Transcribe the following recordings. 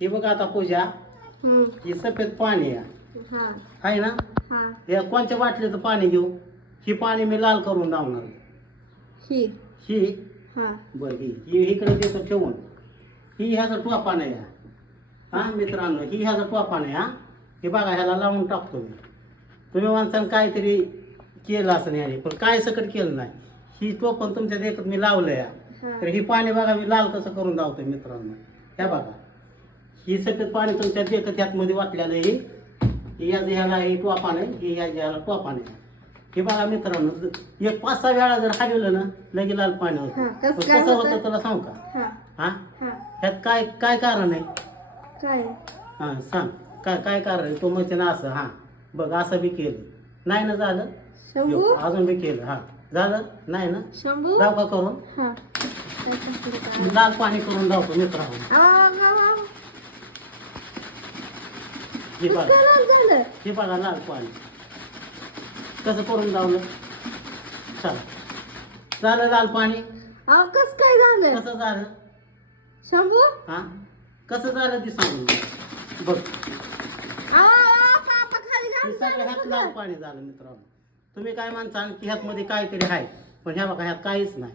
हे बघ आता पूजा. हम्म. ही सफेद पाणी आहे. हा. आहे ना? हा. या कोणत्या बाटलीचं पाणी घेऊ? ही पाणी मी लाल करून लावणार ही. ही? हा. बरं ही. ही इकडे देतो ठेवून. ही ह्याचा टोपा नाही हा हा मित्रांनो ही ह्याचा टोपा नाही हा. हे बघा ह्याला लावून टाकतो मी. तुम्ही माणसानं काहीतरी केलं असं नाही पण काय सकट केलं नाही. ही टोपण तुमच्या देखत मी लावलं या हा. तर ही पाणी बघा मी लाल कसं करून लावतो मित्रांनो. ह्या बघा. ही सफेद पाणी तुमच्या देखत ह्यातमध्ये वाटलेलं आहे. ही याचं ह्याला ही टोपा नाही ही याच्या ह्याला टोपा नाही हे बघा मित्रांनो एक पाच सहा वेळा जर हलवलं ना लगे लाल पाणी होतं. हा, कसं होतं? तुला सांगू का? हा. हा? हा. ह्यात काय काय कारण आहे? काय? हा सांग. काय काय कारण आहे? तो म्हणते ना असं हा. बघ असं बी केलं. नाही ना झालं? अजून बी केलं हा. झालं? नाही ना? का करून. हा? लाल पाणी करून लावतो मित्रांनो. हे बघा. झालं. हे बघा लाल पाणी कसं करून लावलं चला. झालं लाल पाणी अहो कस काय झालं? कसं झालं? शंभू? हा? कसं झालं ते सांगून दे. बघ. आवा, आवा, पापा खाली हे घाल सगळं ह्यात लाल पाणी झालं मित्रांनो. तुम्ही काय म्हणता की ह्यात मध्ये काहीतरी आहे? पण ह्या बघा ह्यात काहीच नाही.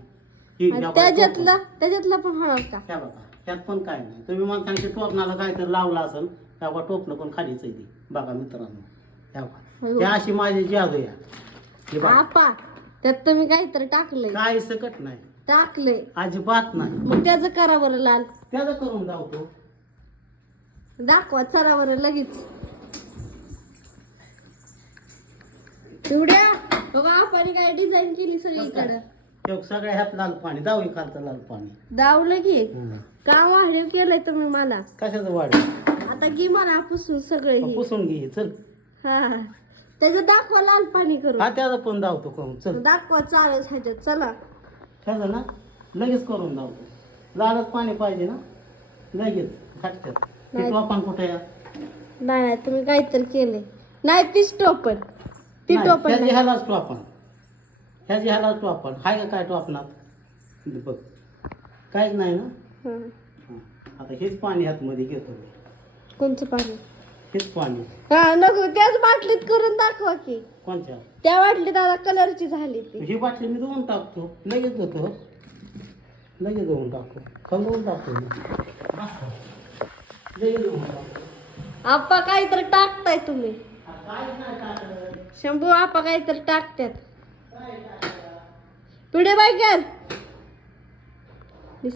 ही ह्या बघा त्याच्यातला त्याच्यातला पण होणार का? ह्या बघा. ह्यात पण काय नाही. तुम्ही म्हणता की टोपणाला काहीतरी लावलं असेल ह्या बघा टोपणं पण खालीच आहे ते. बघा मित्रांनो बघा हो. अशी माझी जादू या. हे बघा. आपा त्यात तुम्ही काहीतरी टाकलंय. काय सकट नाही. टाकलंय. अजिबात नाही. मग त्याचं करा बरं लाल. त्याचं करून जावतो दाखवा चला बरं लगेच. एवढ्या? बघा आपण काय डिझाईन केली सगळीकडं. ते सगळ्या ह्यात लाल पाणी दावी खालचं लाल पाणी. दावलं की. हं. काम वाढीव केलंय तुम्ही मला? कशाचं वाढ आता घे मला पुसून सगळं हे. पुसून घे चल. हा. त्याचं दाखवा लाल पाणी हा करून त्याचं पण धावतो करून चल. दाखवा चालेल ह्याच्यात चला. त्याचं ना लगेच करून धावतो लालच पाणी पाहिजे ना? लगेच खाटक्यात ते नाही. कुठे या? नाही नाही तुम्ही काहीतरी केले नाही तीच टोपण. ती नाही, टोपण ह्याची नाही. ह्यालाच टोपण. ह्याची ह्यालाच टोपण हाय का काय टोपणात बघ. काहीच नाही ना? हं. हं. आता हेच पाणी ह्यातमध्ये घेतो मी. कोणचं पाणी? हेच पाणी. हा नको त्याच बाटलीत करून दाखवा की. कोणत्या त्या बाटलीत आता कलरची झाली ती. ही बाटली मी धुवून टाकतो. लगेच होतो लगेच धुवून टाकतो. खंडवून टाकतो मी. लगेच धुवून टाकतो. आप्पा काहीतरी टाकताय तुम्ही. आता काहीच नाही टाकलं. शंभू आप्पा काहीतरी टाकतात. पिढे बाय कर.